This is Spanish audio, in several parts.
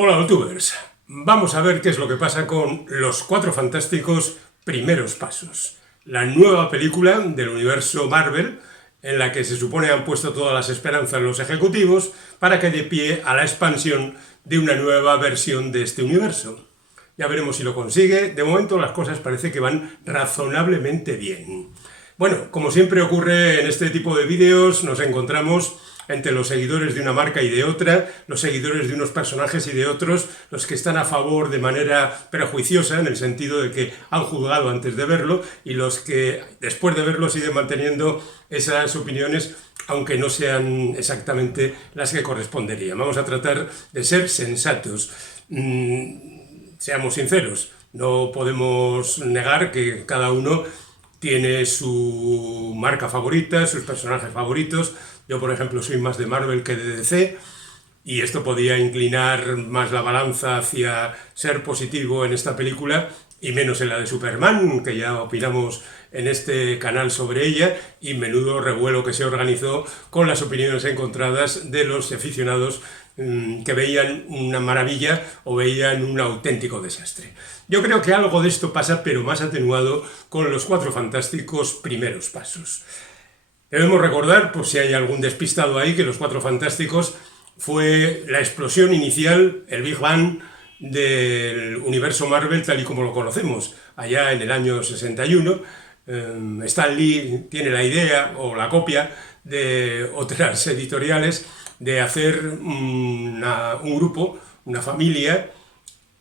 Hola, youtubers. Vamos a ver qué es lo que pasa con Los Cuatro Fantásticos Primeros Pasos, la nueva película del universo Marvel en la que se supone han puesto todas las esperanzas los ejecutivos para que dé pie a la expansión de una nueva versión de este universo. Ya veremos si lo consigue. De momento las cosas parece que van razonablemente bien. Bueno, como siempre ocurre en este tipo de vídeos, nos encontramos entre los seguidores de una marca y de otra, los seguidores de unos personajes y de otros, los que están a favor de manera prejuiciosa, en el sentido de que han juzgado antes de verlo, y los que después de verlo siguen manteniendo esas opiniones, aunque no sean exactamente las que corresponderían. Vamos a tratar de ser sensatos. Seamos sinceros, no podemos negar que cada uno tiene su marca favorita, sus personajes favoritos. Yo, por ejemplo, soy más de Marvel que de DC, y esto podía inclinar más la balanza hacia ser positivo en esta película y menos en la de Superman, que ya opinamos en este canal sobre ella, y menudo revuelo que se organizó con las opiniones encontradas de los aficionados que veían una maravilla o veían un auténtico desastre. Yo creo que algo de esto pasa, pero más atenuado, con Los Cuatro Fantásticos Primeros Pasos. Debemos recordar, por si hay algún despistado ahí, que Los Cuatro Fantásticos fue la explosión inicial, el Big Bang, del universo Marvel tal y como lo conocemos, allá en el año 61. Stan Lee tiene la idea, o la copia, de otras editoriales, de hacer un grupo, una familia,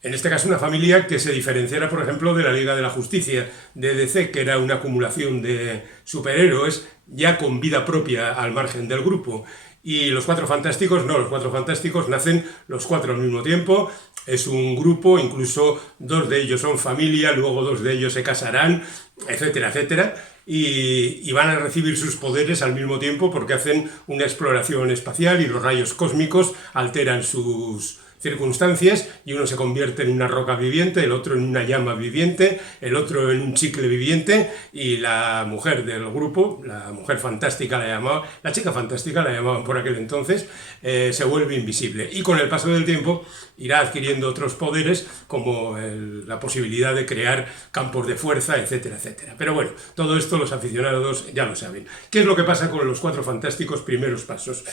en este caso una familia que se diferenciara, por ejemplo, de la Liga de la Justicia de DC, que era una acumulación de superhéroes ya con vida propia al margen del grupo. Y Los Cuatro Fantásticos no, Los Cuatro Fantásticos nacen los cuatro al mismo tiempo. Es un grupo, incluso dos de ellos son familia, luego dos de ellos se casarán, etcétera, etcétera, y van a recibir sus poderes al mismo tiempo porque hacen una exploración espacial y los rayos cósmicos alteran sus circunstancias, y uno se convierte en una roca viviente, el otro en una llama viviente, el otro en un chicle viviente, y la mujer del grupo, la mujer fantástica la llamaban, la chica fantástica la llamaban por aquel entonces, se vuelve invisible, y con el paso del tiempo irá adquiriendo otros poderes como la posibilidad de crear campos de fuerza, etcétera, etcétera. Pero bueno, todo esto los aficionados ya lo saben. ¿Qué es lo que pasa con Los Cuatro Fantásticos Primeros Pasos?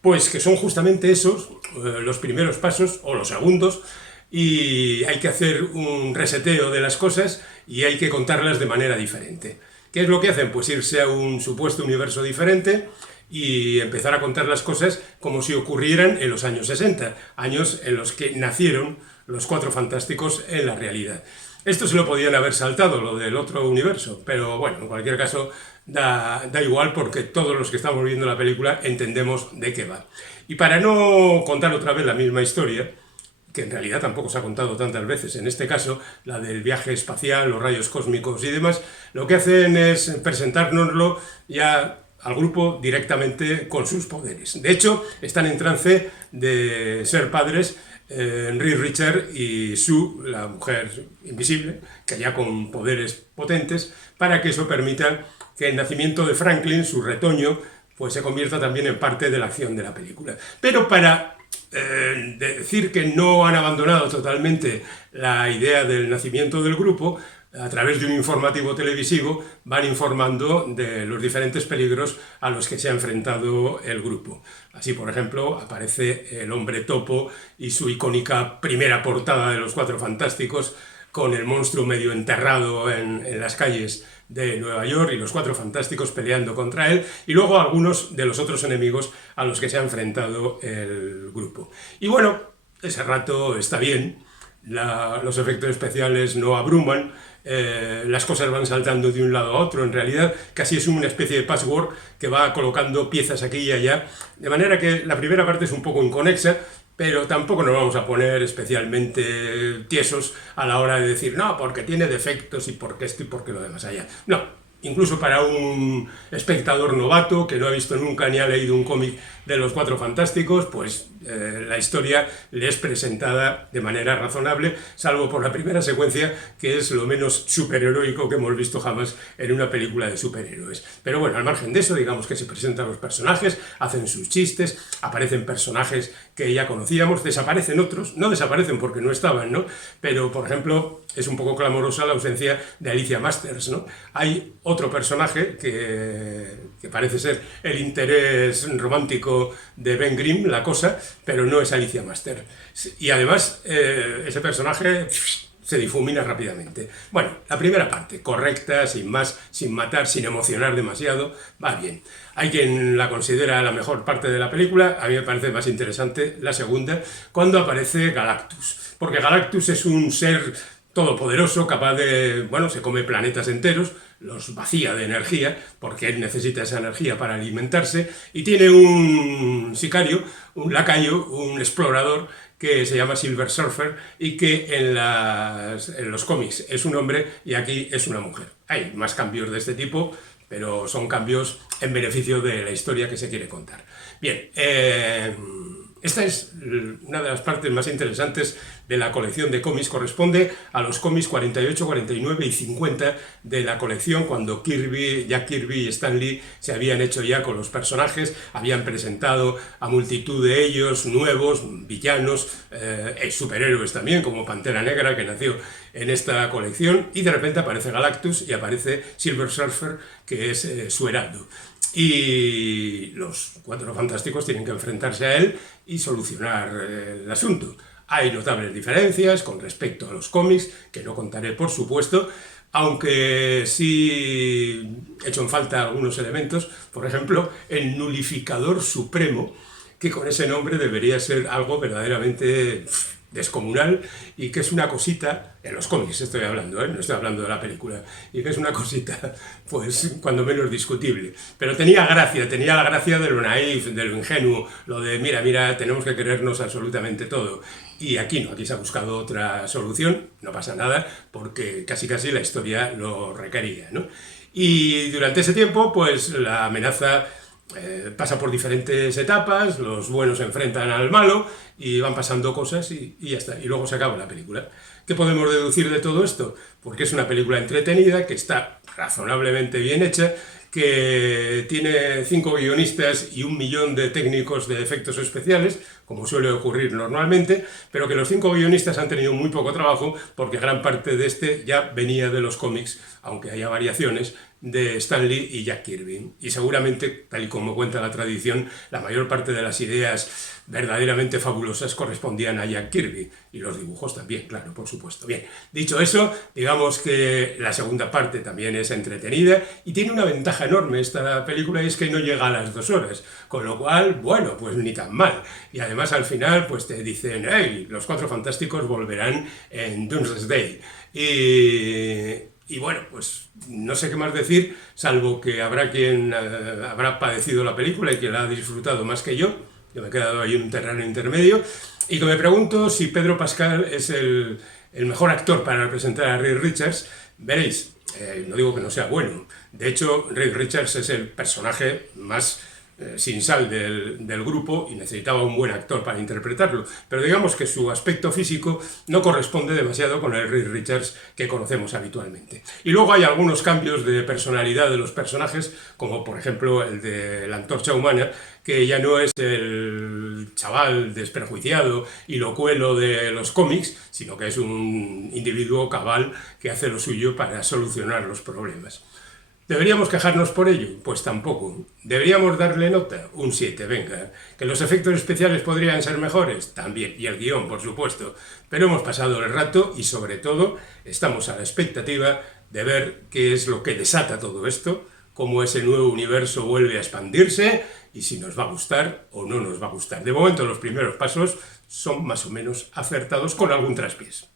Pues que son justamente esos, los primeros pasos, o los segundos, y hay que hacer un reseteo de las cosas y hay que contarlas de manera diferente. ¿Qué es lo que hacen? Pues irse a un supuesto universo diferente y empezar a contar las cosas como si ocurrieran en los años 60, años en los que nacieron los Cuatro Fantásticos en la realidad. Esto se lo podían haber saltado, lo del otro universo, pero bueno, en cualquier caso da igual, porque todos los que estamos viendo la película entendemos de qué va. Y para no contar otra vez la misma historia, que en realidad tampoco se ha contado tantas veces, en este caso la del viaje espacial, los rayos cósmicos y demás, lo que hacen es presentárnoslo ya al grupo directamente con sus poderes. De hecho, están en trance de ser padres, Reed Richards y Sue, la mujer invisible, que ya con poderes potentes, para que eso permita que el nacimiento de Franklin, su retoño, pues se convierta también en parte de la acción de la película. Pero para decir que no han abandonado totalmente la idea del nacimiento del grupo, a través de un informativo televisivo van informando de los diferentes peligros a los que se ha enfrentado el grupo. Así, por ejemplo, aparece el Hombre Topo y su icónica primera portada de Los Cuatro Fantásticos, con el monstruo medio enterrado en las calles de Nueva York y los Cuatro Fantásticos peleando contra él, y luego algunos de los otros enemigos a los que se ha enfrentado el grupo. Y bueno, ese rato está bien, los efectos especiales no abruman, las cosas van saltando de un lado a otro. En realidad casi es una especie de password que va colocando piezas aquí y allá, de manera que la primera parte es un poco inconexa, pero tampoco nos vamos a poner especialmente tiesos a la hora de decir no, porque tiene defectos y porque esto y porque lo demás allá. No, incluso para un espectador novato que no ha visto nunca ni ha leído un cómic de Los Cuatro Fantásticos, pues la historia le es presentada de manera razonable, salvo por la primera secuencia, que es lo menos superheroico que hemos visto jamás en una película de superhéroes. Pero bueno, al margen de eso, digamos que se presentan los personajes, hacen sus chistes, aparecen personajes que ya conocíamos, desaparecen otros, no desaparecen porque no estaban, ¿no? Pero, por ejemplo, es un poco clamorosa la ausencia de Alicia Masters, ¿no? Hay otro personaje que parece ser el interés romántico de Ben Grimm, la cosa, pero no es Alicia Masters. Y además, ese personaje se difumina rápidamente. Bueno, la primera parte, correcta, sin más, sin matar, sin emocionar demasiado, va bien. Hay quien la considera la mejor parte de la película, a mí me parece más interesante la segunda, cuando aparece Galactus. Porque Galactus es un ser todopoderoso, capaz de, bueno, se come planetas enteros, los vacía de energía, porque él necesita esa energía para alimentarse, y tiene un sicario, un lacayo, un explorador, que se llama Silver Surfer y que en los cómics es un hombre y aquí es una mujer. Hay más cambios de este tipo, pero son cambios en beneficio de la historia que se quiere contar. Bien, esta es una de las partes más interesantes de la colección de cómics, corresponde a los cómics 48, 49 y 50 de la colección, cuando Jack Kirby y Stan Lee se habían hecho ya con los personajes, habían presentado a multitud de ellos, nuevos, villanos, superhéroes también, como Pantera Negra, que nació en esta colección, y de repente aparece Galactus y aparece Silver Surfer, que es su heraldo. Y los Cuatro Fantásticos tienen que enfrentarse a él y solucionar el asunto. Hay notables diferencias con respecto a los cómics, que no contaré por supuesto, aunque sí he hecho en falta algunos elementos, por ejemplo, el Nulificador Supremo, que con ese nombre debería ser algo verdaderamente descomunal y que es una cosita, en los cómics estoy hablando, no estoy hablando de la película, y que es una cosita, pues, cuando menos discutible. Pero tenía la gracia de lo naif, de lo ingenuo, lo de, mira, tenemos que querernos absolutamente todo. Y aquí no, aquí se ha buscado otra solución, no pasa nada, porque casi la historia lo requería, ¿no? Y durante ese tiempo, pues, la amenaza pasa por diferentes etapas, los buenos se enfrentan al malo y van pasando cosas y ya está, y luego se acaba la película. ¿Qué podemos deducir de todo esto? Porque es una película entretenida, que está razonablemente bien hecha, que tiene 5 guionistas y 1 millón de técnicos de efectos especiales, como suele ocurrir normalmente, pero que los 5 guionistas han tenido muy poco trabajo porque gran parte de este ya venía de los cómics, aunque haya variaciones, de Stan Lee y Jack Kirby. Y seguramente, tal y como cuenta la tradición, la mayor parte de las ideas verdaderamente fabulosas correspondían a Jack Kirby, y los dibujos también, claro, por supuesto. Bien, dicho eso, digamos que la segunda parte también es entretenida y tiene una ventaja enorme esta película, y es que no llega a las 2 horas, con lo cual, bueno, pues ni tan mal. Y además al final pues te dicen, hey, los Cuatro Fantásticos volverán en Doomsday. Y bueno, pues no sé qué más decir, salvo que habrá quien habrá padecido la película y que la ha disfrutado más que yo me he quedado ahí en un terreno intermedio, y que me pregunto si Pedro Pascal es el mejor actor para representar a Reed Richards. Veréis, no digo que no sea bueno, de hecho Reed Richards es el personaje más sin sal del grupo y necesitaba un buen actor para interpretarlo, pero digamos que su aspecto físico no corresponde demasiado con el Reed Richards que conocemos habitualmente. Y luego hay algunos cambios de personalidad de los personajes, como por ejemplo el de la Antorcha Humana, que ya no es el chaval desprejuiciado y locuelo de los cómics, sino que es un individuo cabal que hace lo suyo para solucionar los problemas. ¿Deberíamos quejarnos por ello? Pues tampoco. ¿Deberíamos darle nota? Un 7, venga. ¿Que los efectos especiales podrían ser mejores? También. Y el guión, por supuesto. Pero hemos pasado el rato y, sobre todo, estamos a la expectativa de ver qué es lo que desata todo esto, cómo ese nuevo universo vuelve a expandirse y si nos va a gustar o no nos va a gustar. De momento, los primeros pasos son más o menos acertados, con algún traspiés.